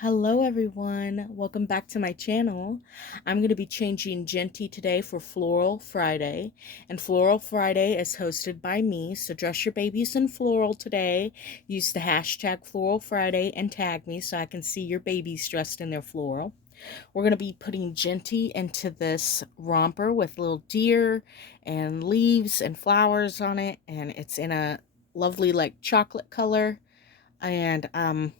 Hello everyone, welcome back to my channel. I'm going to be changing Jinti today for Floral Friday, and Floral Friday is hosted by me, so dress your babies in floral today. Use the hashtag Floral Friday and tag me so I can see your babies dressed in their floral. We're going to be putting Jinti into this romper with little deer and leaves and flowers on it, and it's in a lovely like chocolate color. And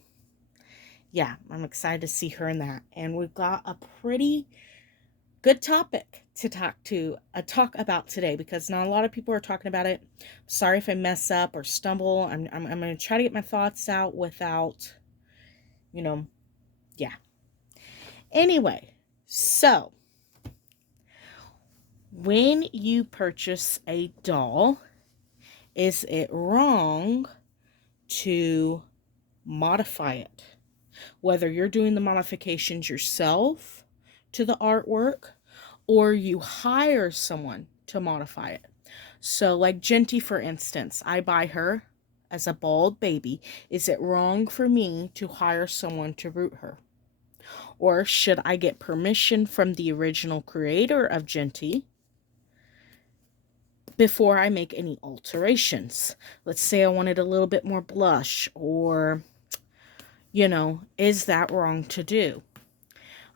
yeah, I'm excited to see her in that. And we've got a pretty good topic to talk about today because not a lot of people are talking about it. Sorry if I mess up or stumble. I'm going to try to get my thoughts out without, you know, yeah. Anyway, so when you purchase a doll, is it wrong to modify it? Whether you're doing the modifications yourself to the artwork or you hire someone to modify it. So like Jinti, for instance, I buy her as a bald baby. Is it wrong for me to hire someone to root her? Or should I get permission from the original creator of Jinti before I make any alterations? Let's say I wanted a little bit more blush, or, is that wrong to do?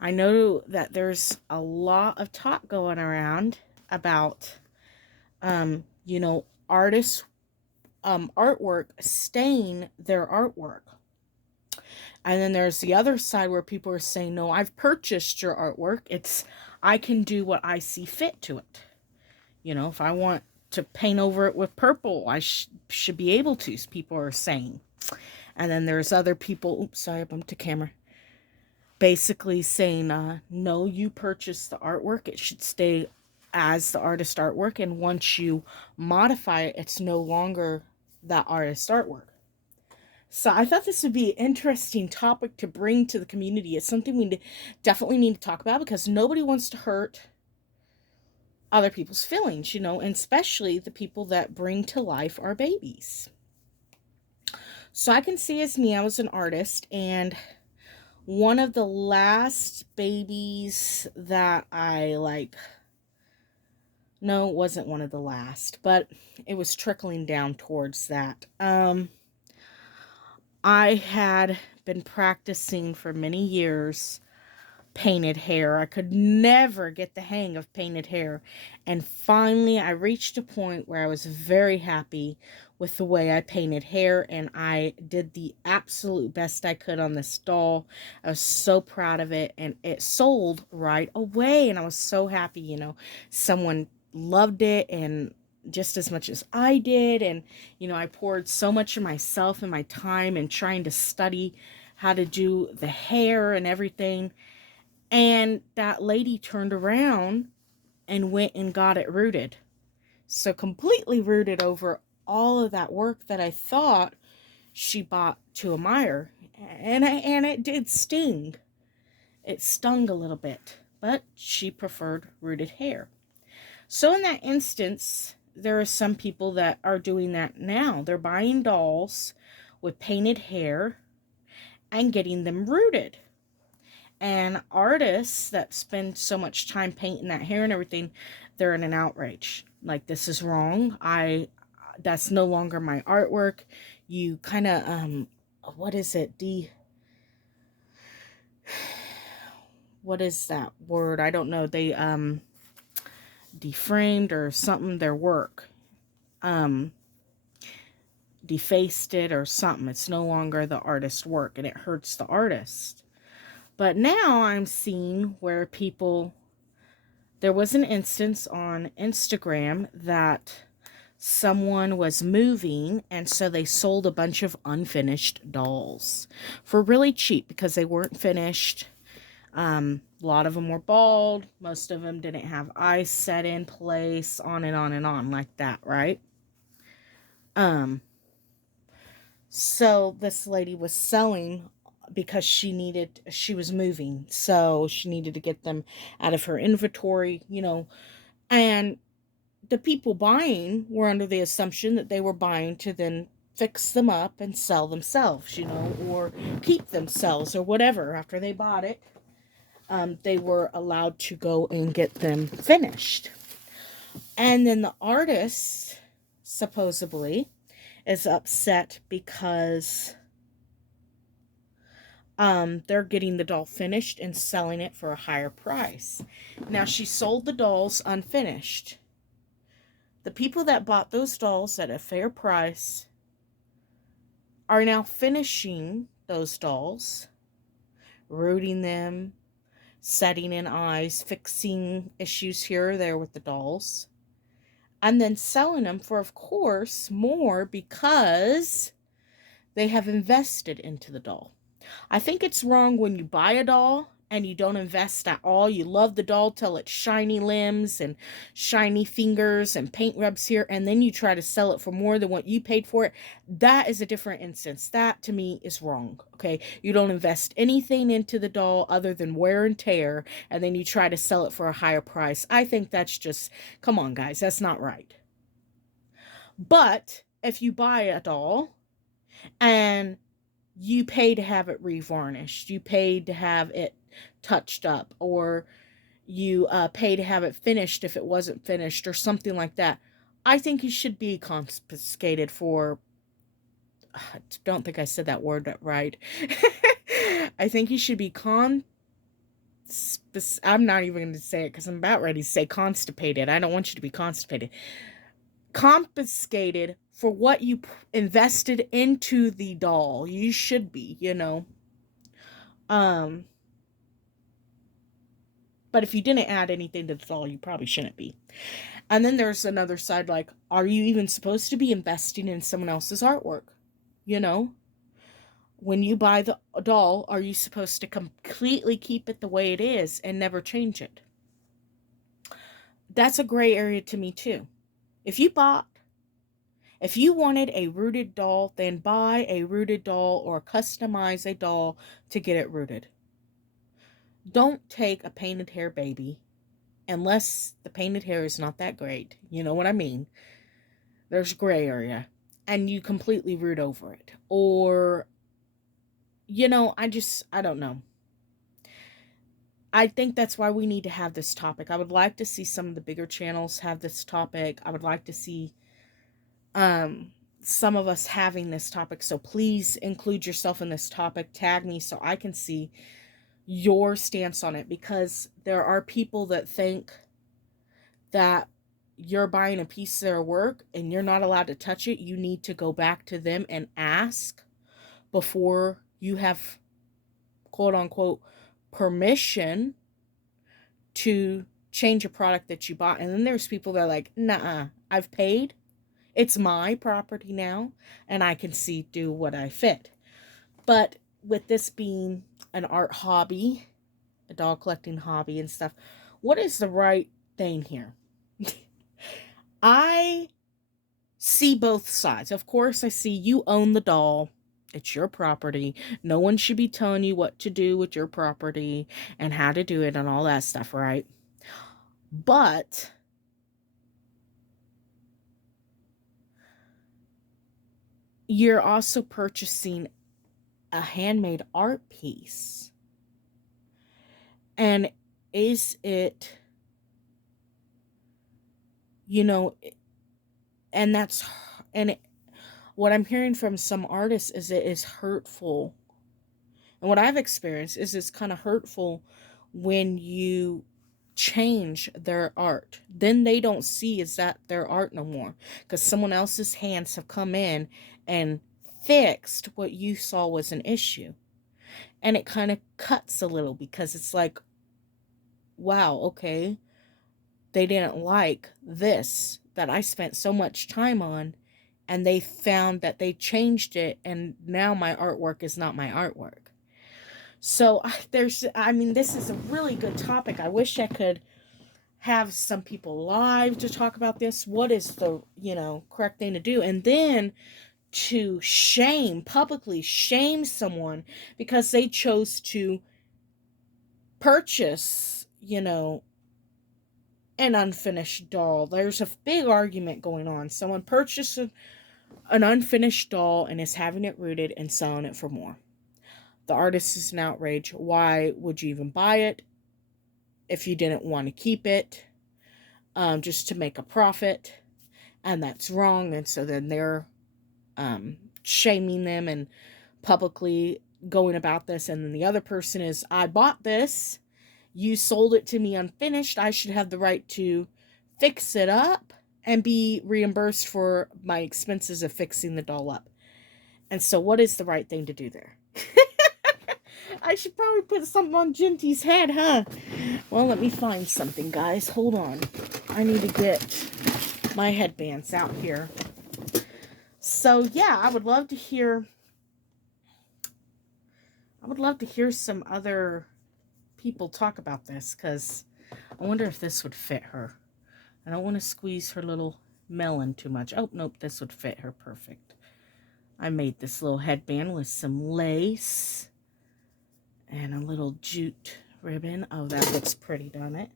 I know that there's a lot of talk going around about, artists, artwork staying their artwork. And then there's the other side where people are saying, no, I've purchased your artwork. I can do what I see fit to it. If I want to paint over it with purple, I should be able to, people are saying. And then there's other people, oops, sorry, I bumped the camera, basically saying, no, you purchased the artwork. It should stay as the artist artwork. And once you modify it, it's no longer that artist artwork. So I thought this would be an interesting topic to bring to the community. It's something we definitely need to talk about because nobody wants to hurt other people's feelings, and especially the people that bring to life our babies. So I can see as me, I was an artist, and one of the last babies that I no, it wasn't one of the last, but it was trickling down towards that. I had been practicing for many years painted hair. I could never get the hang of painted hair. And finally, I reached a point where I was very happy with the way I painted hair, and I did the absolute best I could on this doll. I was so proud of it, and it sold right away, and I was so happy, someone loved it and just as much as I did. And I poured so much of myself and my time in trying to study how to do the hair and everything. And that lady turned around and went and got it rooted. So completely rooted over all of that work that I thought she bought to admire. And it did sting. It stung a little bit, but she preferred rooted hair. So in that instance, there are some people that are doing that now. They're buying dolls with painted hair and getting them rooted. And artists that spend so much time painting that hair and everything, they're in an outrage. Like, this is wrong. That's no longer my artwork. You kind of, what is it? What is that word? I don't know. They, deframed or something their work. Defaced it or something. It's no longer the artist's work, and it hurts the artist. But now I'm seeing where there was an instance on Instagram that someone was moving, and so they sold a bunch of unfinished dolls for really cheap because they weren't finished. A lot of them were bald. Most of them didn't have eyes set in place, on and on and on like that, right? So this lady was selling because she was moving, so she needed to get them out of her inventory, and the people buying were under the assumption that they were buying to then fix them up and sell themselves, or keep themselves or whatever. After they bought it, they were allowed to go and get them finished. And then the artist, supposedly, is upset because they're getting the doll finished and selling it for a higher price. Now, she sold the dolls unfinished. The people that bought those dolls at a fair price are now finishing those dolls, rooting them, setting in eyes, fixing issues here or there with the dolls, and then selling them for, of course, more because they have invested into the doll. I think it's wrong when you buy a doll and you don't invest at all. You love the doll till it's shiny limbs and shiny fingers and paint rubs here, and then you try to sell it for more than what you paid for it. That is a different instance. That, to me, is wrong, okay? You don't invest anything into the doll other than wear and tear, and then you try to sell it for a higher price. I think that's just, come on, guys, that's not right. But if you buy a doll and you pay to have it revarnished, you paid to have it touched up, or you pay to have it finished if it wasn't finished, or something like that, I think you should be confiscated for, I don't think I said that word right. I think you should be I'm not even going to say it because I'm about ready to say constipated. I don't want you to be constipated. Confiscated for what you invested into the doll. You should be, But if you didn't add anything to the doll, you probably shouldn't be. And then there's another side, like, are you even supposed to be investing in someone else's artwork? When you buy the doll, are you supposed to completely keep it the way it is and never change it? That's a gray area to me too. If you wanted a rooted doll, then buy a rooted doll or customize a doll to get it rooted. Don't take a painted hair baby unless the painted hair is not that great. You know what I mean? There's gray area. And you completely root over it. Or, I don't know. I think that's why we need to have this topic. I would like to see some of the bigger channels have this topic. I would like to see some of us having this topic. So please include yourself in this topic. Tag me so I can see your stance on it, because there are people that think that you're buying a piece of their work and you're not allowed to touch it. You need to go back to them and ask before you have, quote unquote, permission to change a product that you bought. And then there's people that are like, nah, I've paid. It's my property now, and I can do what I fit. But with this being an art hobby, a doll collecting hobby and stuff, what is the right thing here? I see both sides. Of course, I see you own the doll. It's your property. No one should be telling you what to do with your property and how to do it and all that stuff, right? But you're also purchasing a handmade art piece. And is it, and that's, what I'm hearing from some artists is it is hurtful. And what I've experienced is it's kind of hurtful when you change their art. Then they don't see is that their art no more, because someone else's hands have come in and fixed what you saw was an issue. And it kind of cuts a little, because it's like, wow, okay, they didn't like this that I spent so much time on, and they found that they changed it, and now my artwork is not my artwork. So this is a really good topic. I wish I could have some people live to talk about this. What is the, correct thing to do? And then to publicly shame someone because they chose to purchase, an unfinished doll. There's a big argument going on. Someone purchased an unfinished doll and is having it rooted and selling it for more. The artist is in outrage. Why would you even buy it if you didn't want to keep it, just to make a profit? And that's wrong. And so then they're shaming them and publicly going about this. And then the other person is, I bought this. You sold it to me unfinished. I should have the right to fix it up and be reimbursed for my expenses of fixing the doll up. And so what is the right thing to do there? I should probably put something on Jinti's head, huh? Well, let me find something, guys. Hold on. I need to get my headbands out here. So, yeah, I would love to hear some other people talk about this, because I wonder if this would fit her. I don't want to squeeze her little melon too much. Oh, nope, this would fit her perfect. I made this little headband with some lace and a little jute ribbon. Oh, that looks pretty, doesn't it?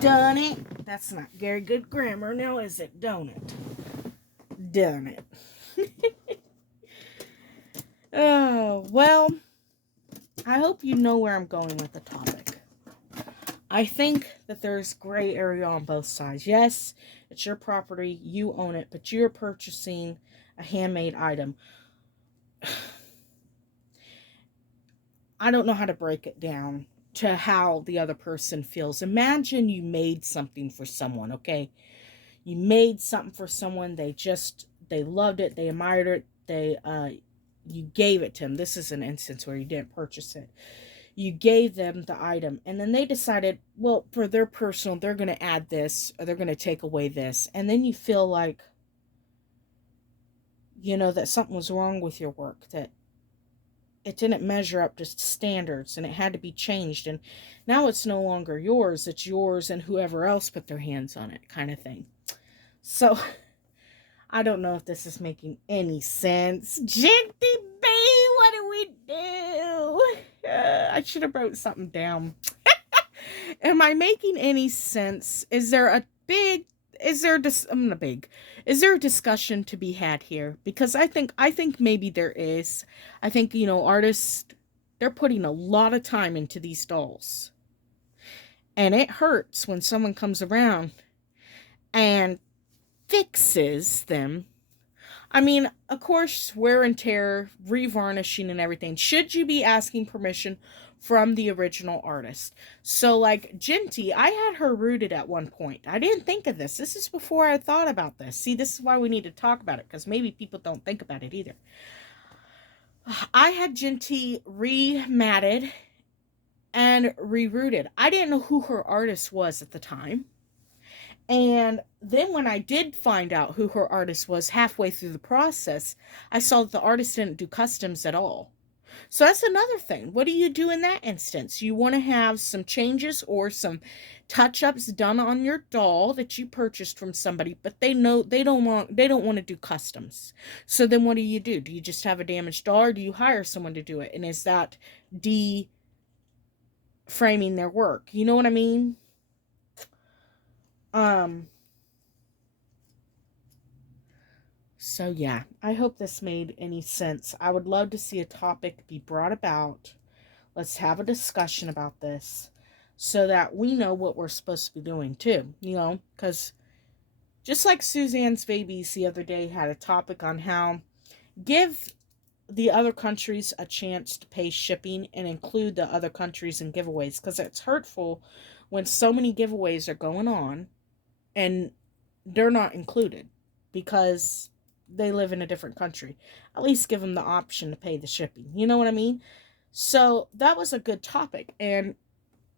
Done it. That's not very good grammar now, is it? Don't it? Done it. Oh, well, I hope you know where I'm going with the topic. I think that there's gray area on both sides. Yes, it's your property, you own it, but you're purchasing a handmade item. I don't know how to break it down to how the other person feels. Imagine you made something for someone, okay? You made something for someone, they loved it, they admired it, you gave it to them. This is an instance where you didn't purchase it. You gave them the item, and then they decided, well, for their personal, they're going to add this, or they're going to take away this. And then you feel like, that something was wrong with your work, that it didn't measure up to standards, and it had to be changed. And now it's no longer yours, it's yours and whoever else put their hands on it, kind of thing. So, I don't know if this is making any sense. Jinti B, what do we do? I should have wrote something down. Am I making any sense? Is there a discussion to be had here? Because I think maybe there is. I think, artists, they're putting a lot of time into these dolls. And it hurts when someone comes around and fixes them. I mean, of course, wear and tear, revarnishing and everything. Should you be asking permission from the original artist? So, like Jinti, I had her rooted at one point. I didn't think of this. This is before I thought about this. See, this is why we need to talk about it, because maybe people don't think about it either. I had Jinti rematted and rerooted. I didn't know who her artist was at the time. And then when I did find out who her artist was halfway through the process, I saw that the artist didn't do customs at all. So that's another thing. What do you do in that instance? You want to have some changes or some touch-ups done on your doll that you purchased from somebody, but they don't want to do customs. So then what do? Do you just have a damaged doll, or do you hire someone to do it? And is that deframing their work? You know what I mean? So yeah, I hope this made any sense. I would love to see a topic be brought about. Let's have a discussion about this so that we know what we're supposed to be doing too, because just like Suzanne's Babies the other day had a topic on how give the other countries a chance to pay shipping and include the other countries in giveaways, because it's hurtful when so many giveaways are going on and they're not included because they live in a different country. At least give them the option to pay the shipping. You know what I mean? So that was a good topic, and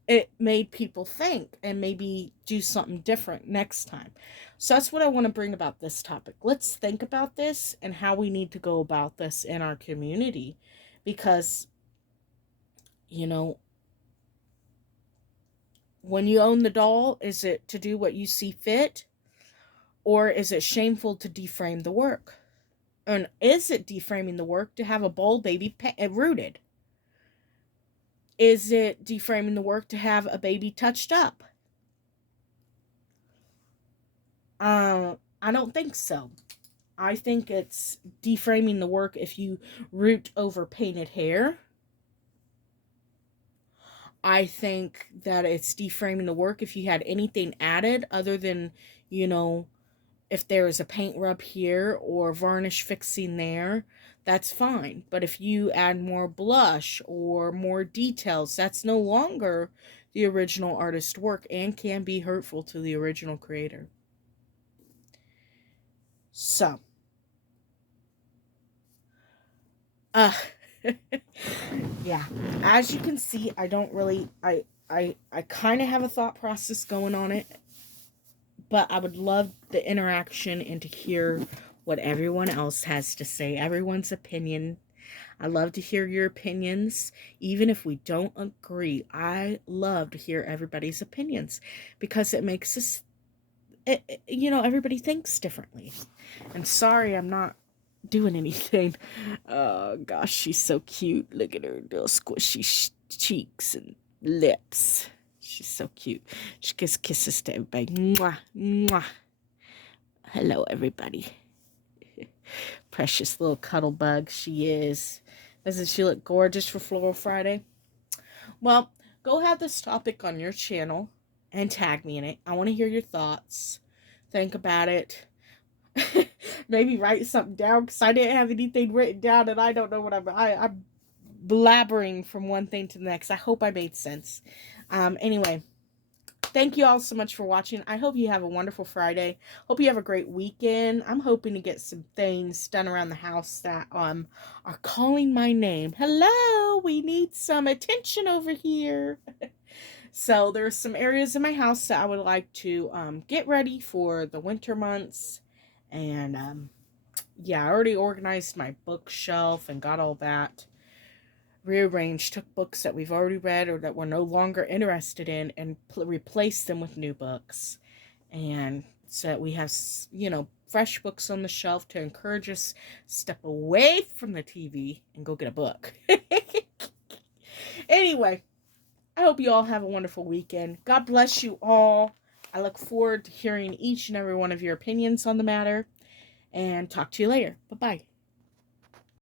it made people think and maybe do something different next time. So that's what I want to bring about this topic. Let's think about this and how we need to go about this in our community, because, when you own the doll, is it to do what you see fit? Or is it shameful to deframe the work? And is it deframing the work to have a bald baby rooted? Is it deframing the work to have a baby touched up? I don't think so. I think it's deframing the work if you root over painted hair. I think that it's deframing the work if you had anything added other than, you know, if there is a paint rub here or varnish fixing there, that's fine. But if you add more blush or more details, that's no longer the original artist work and can be hurtful to the original creator. So, uh, yeah, as you can see, I don't really, I kind of have a thought process going on it, but I would love the interaction and to hear what everyone else has to say, everyone's opinion. I love to hear your opinions, even if we don't agree. I love to hear everybody's opinions because it makes us, everybody thinks differently. And sorry, I'm not doing anything. Oh gosh, she's so cute. Look at her little squishy cheeks and lips. She's so cute. She gives kisses to everybody. Mwah, mwah. Hello, everybody. Precious little cuddle bug she is. Doesn't she look gorgeous for Floral Friday? Well, go have this topic on your channel and tag me in it. I want to hear your thoughts. Think about it. Maybe write something down because I didn't have anything written down and I don't know what I'm blabbering from one thing to the next. I hope I made sense. Anyway, thank you all so much for watching. I hope you have a wonderful Friday. Hope you have a great weekend. I'm hoping to get some things done around the house that are calling my name. Hello, we need some attention over here. So there's some areas in my house that I would like to get ready for the winter months. And yeah, I already organized my bookshelf and got all that rearranged, took books that we've already read or that we're no longer interested in and replaced them with new books. And so that we have, fresh books on the shelf to encourage us step away from the TV and go get a book. Anyway, I hope you all have a wonderful weekend. God bless you all. I look forward to hearing each and every one of your opinions on the matter. And talk to you later. Bye-bye.